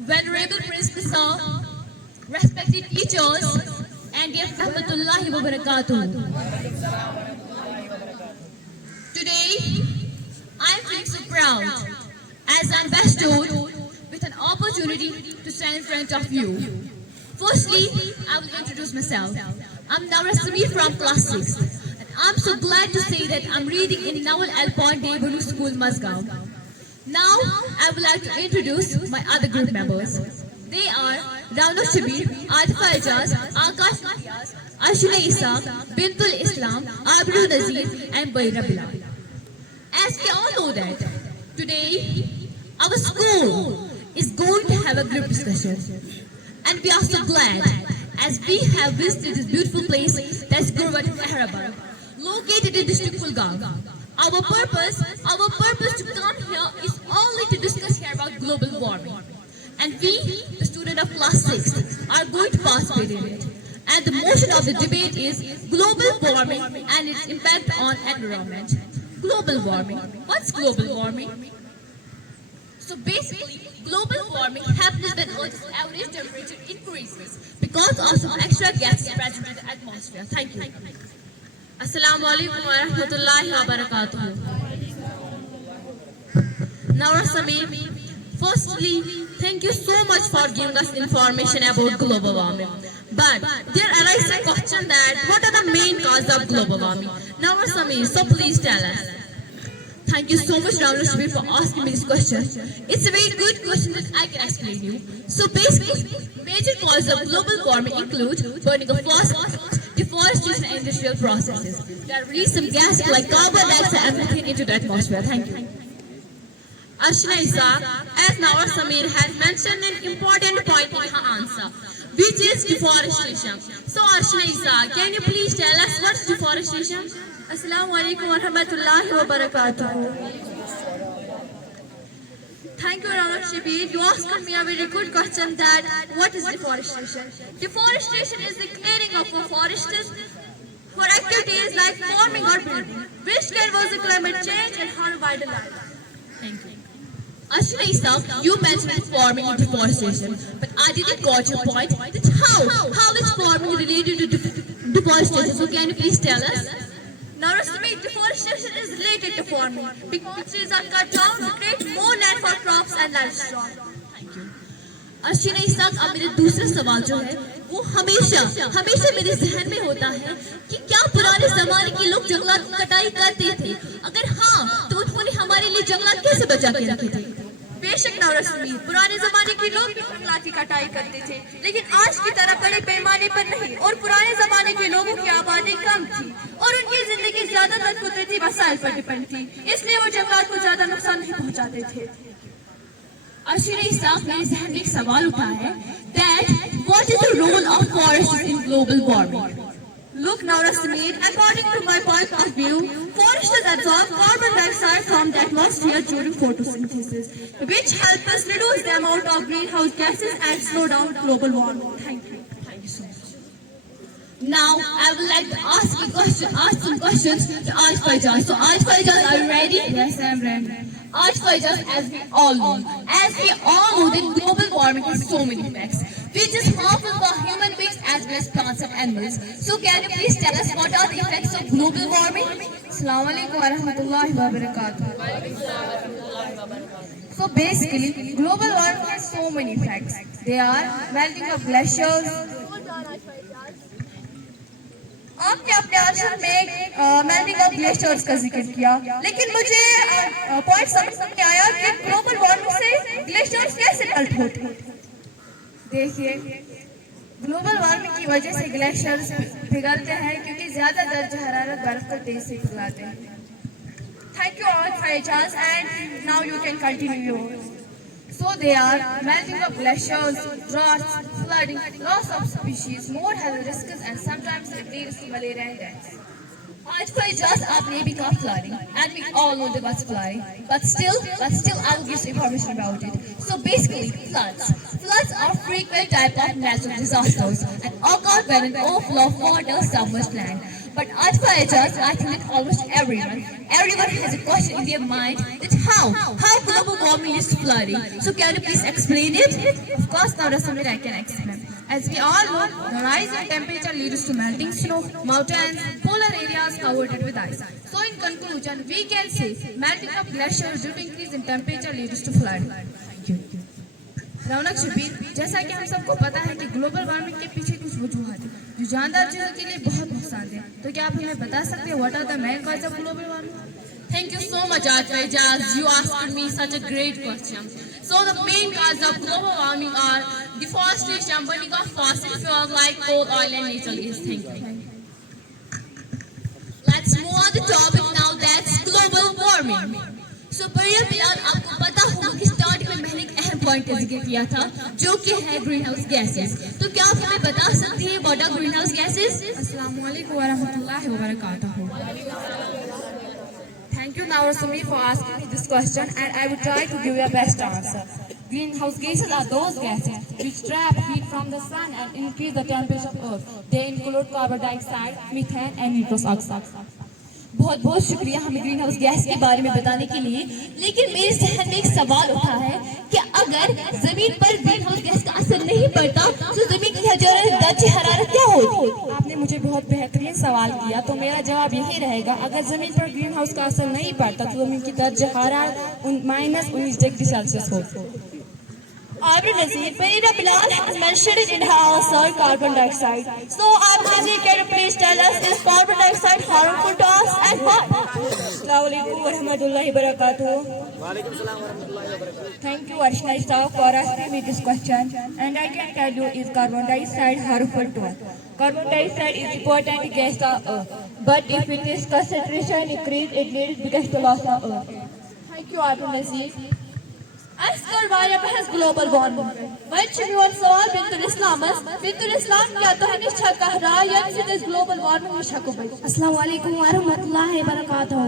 Venerable Principal, respected teachers, and dear Rahmatullahi wa Barakatuh. Today, I am feeling so proud as I'm bestowed with an opportunity to stand in front of you. Firstly, I will introduce myself. I'm Nawra Samir from class 6, and I'm so glad to say that I'm reading in Nawal Al Point Day School, Mazgaon. Now, I would like to introduce my other group members. They are Rauno Shabir, Atif Aljaz, Akash Imtiaz, Ashuna Isa, Bintul Islam, Abru Nazir, and Baira Bilal. As we all know that, today, our school is going to have a group discussion. And we are so glad as we have visited this beautiful place that's Gurvat Hyderabad, located in district Kulgaon. Our purpose to come here is only to discuss here about global warming. And we, the student of class 6, are going to participate in it. And the motion of the debate is global warming and its impact on environment. Global warming. What's global warming? So basically, global warming happens when Earth's average temperature increases because of some extra gases present in the atmosphere. Thank you. Assalamu alaikum wa rahmatullahi wa barakatuh. Nawra Samir, firstly, thank you so much for giving us information about global warming. But there arises a question that what are the main causes of global warming? Nawra Samir, so please tell us. Thank you so much, Rauno Shabir, for asking me this question. It's a very good question that I can explain you. So basically, major causes of global warming include burning of fossil fuels, deforestation, and industrial processes that release some gases like carbon dioxide and methane into the atmosphere. Thank you. Ashna Isa, as Nawra Samir has mentioned an important point in her answer, which is deforestation. So Ashna Isa, can you please tell us what's deforestation? Assalamu alaikum wa rahmatullahi wa barakatuh. Thank you, Rauno Shabir. You asked me a very good question that what is deforestation? Deforestation is the clearing of a forest for activities like farming or building, which can cause climate change and harm wildlife. Thank you. Ashna Isa, you mentioned farming and deforestation, but I didn't got your point. That how is farming related to deforestation? So can you please tell us? Now, deforestation is related to farming because trees are cut down to create more land for crops and livestock. अर्शिना इस तक अब मेरे दूसरा सवाल जो है वो हमेशा मेरे जहन में होता है कि क्या पुराने जमाने के लोग जंगलात कटाई करते थे? अगर हाँ, तो उन्होंने हमारे लिए जंगलात कैसे बचा के रखे थे? बेशक नवरा समीर, पुराने जमाने के लोग भी जंगलात की कटाई करते थे, लेकिन आज की तरह बड़े पैमाने पर नहीं। और पुराने जमाने के लोगों की आबादी कम थी और उनकी जिंदगी ज्यादातर कुदरती वसाइल पर डिपेंड थी, इसलिए वो जंगलात को ज्यादा नुकसान नहीं पहुंचाते थे। अर्शिना इस तक मेरे जहन में एक सवाल उठा है that what is the role of forests in global warming? Look, Nawra Samir, according to my point of view, forests absorb carbon dioxide from the atmosphere during photosynthesis, which helps us reduce the amount of greenhouse gases and slow down global warming. Thank you. Thank you so much. Now, I would like to ask some questions to Aj Faijaz. So, Aj Faijaz, are you ready? Yes, I am ready. Aj Faijaz, as we all know that global warming has so many effects, which is harmful for human beings as well as plants and animals. So can you please tell us what are the effects of global warming? Assalamu alaikum wa rahmatullahi wa barakatuh. So basically, global warming has so many effects. They are melting of glaciers. आपने अपने answer में melting of glaciers का जिक्र किया, लेकिन मुझे point समझ नहीं आया कि ग्लोबल वार्मिंग से ग्लेशियर्स कैसे मेल्ट होते हैं। देखिए, ग्लोबल वार्मिंग की वजह से ग्लेशियर्स पिघलते हैं क्योंकि ज्यादा दर्जा हरारत बर्फ को तेज से पिघलाते हैं। Thank you all Faizaz and now you can continue yours. So they are melting of glaciers, droughts, flooding, loss of species, more health risks, and sometimes it leads to malaria and death. Aj Faijaz, आपने भी कहा flooding, and we all know the what's flooding, but still I will give some information about it. So basically, floods. Floods are frequent type of natural disasters and occur when an overflow of water submerges land. But as per chance, I think that almost everyone has a question in their mind that how global warming is flooding. So can you please explain it? Of course, now Rasamir, I can explain. As we all know, the rise in temperature leads to melting snow, mountains, polar areas covered with ice. So in conclusion, we can say melting of glaciers due to increase in temperature leads to flood. Thank you. रौनक शबीर, जैसा कि हम सबको पता है कि global warming के पीछे कुछ वजूहत हैं जो जानदार चीजों के लिए बहुत नुकसानदेह हैं। तो क्या आप हमें बता सकते हैं what are the main cause of global warming? Thank you so much, Atwajaz. You asked me such a great question. So the main causes of global warming are deforestation, burning of fossil fuels like coal, oil, and natural gas. Thank you. Let's move on the topic now. That's global warming. So बढ़िया बिलाल, आपको पता होगा कि starting में मैंने एक अहम point का जिक्र किया था जो कि है ग्रीन हाउस गैसेस। तो क्या आप हमें बता सकती हैं what are green house gases? अस्सलाम वालेकुम व रहमतुल्लाहि व बरकातहू। Thank you, Naurasumi, for asking me this question, and I will try to give you a best answer. Greenhouse gases are those gases which trap heat from the sun and increase the temperature of Earth. They include carbon dioxide, methane, and nitrous oxide. बहुत बहुत शुक्रिया हमें green house gas के बारे में बताने के लिए। लेकिन मेरे जहन में एक सवाल उठा है कि अगर जमीन पर ग्रीन हाउस गैस का असर नहीं पड़ता तो जमीन की दर्जे हरारत क्या होती? आपने मुझे बहुत बेहतरीन सवाल किया, तो मेरा जवाब यही रहेगा, अगर जमीन पर ग्रीन हाउस का असर नहीं पड़ता तो जमीन की दर्ज हरारत -19 डिग्री सेल्सियस होती। Abdul Nazir, Farida Bilal has mentioned it in her answer, carbon dioxide. So, Abdul Nazir, can you please tell us, is carbon dioxide harmful to us and why? Assalamualaikum warahmatullahi wabarakatuh. Thank you, Arshna Ishaq, for asking me this question. And I can tell you, is carbon dioxide harmful to us? Carbon dioxide is important gas of Earth, but if it is concentration increase, it leads biggest to loss of Earth. Thank you, Abdul Nazir. Askar वाले बहस global warming बच्चे भी और सवाल बिंतुल इस्लाम क्या तो है निश्चय कह रहा है या किसी देश ग्लोबल वार्मिंग निश्चय को भाई अस्सलाम वालेकुम वरहमतुल्लाहि वबरकातुहू।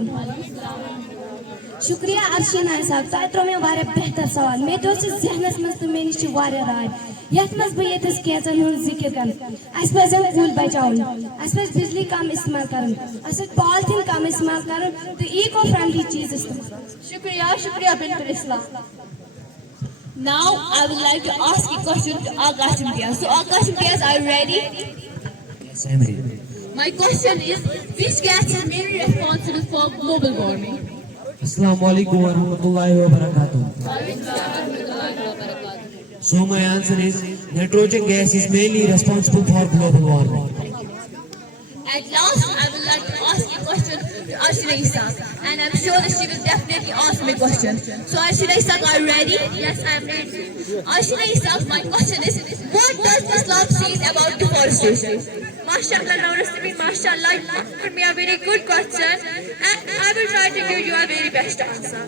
शुक्रिया अर्शिना साहब, तो त्रो मे वारे बेहतर सवाल मे दोस जहनस मस तो मे निश वारे राय यथ मस बे यथस केजन हुन जिक्र कर अस पजन कूल बचाउन अस पज बिजली कम इस्तेमाल करन अस पॉलिथीन कम इस्तेमाल करन तो इको फ्रेंडली चीज इस्तेमाल। शुक्रिया बिंतुल इस्लाम। Now I would like to ask a question to Akash Imtiaz. So Akash Imtiaz, are you ready? Yes, I am ready. My question is, which gas is mainly responsible for global warming? Assalamu alaikum wa rahmatullahi wa barakatuh. So my answer is nitrogen gas is mainly responsible for global warming. At last, I would like to ask a question to Ashina Isaac, and I'm sure that she will definitely ask me a question. So Ashina Isaac, are you ready? Yes, I am ready. Ashina Isaac, my question is, what does Islam say about deforestation? MashaAllah, Naurasimi, MashaAllah, you asked me a very good question, and I will try to give you a very best answer.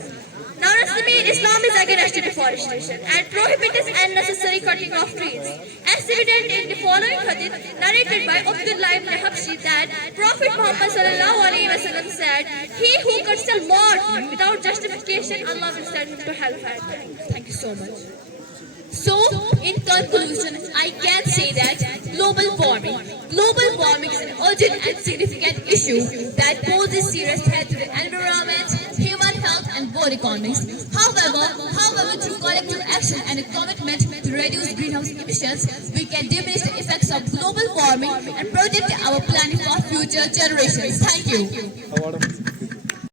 Naurasimi, Islam is against deforestation and prohibits unnecessary cutting of trees. As evident in the following hadith narrated by Abdullah ibn Habshi that Prophet Muhammad sallallahu alaihi wasallam said, "He who cuts a law without justification, Allah will send him to hellfire." Thank you so much. So, in conclusion, I can say that global warming is an urgent and significant issue that poses serious threat to the environment, human health, and world economies. However, through collective action and a commitment to reduce greenhouse emissions, we can diminish the effects of global warming and protect our planet for future generations. Thank you.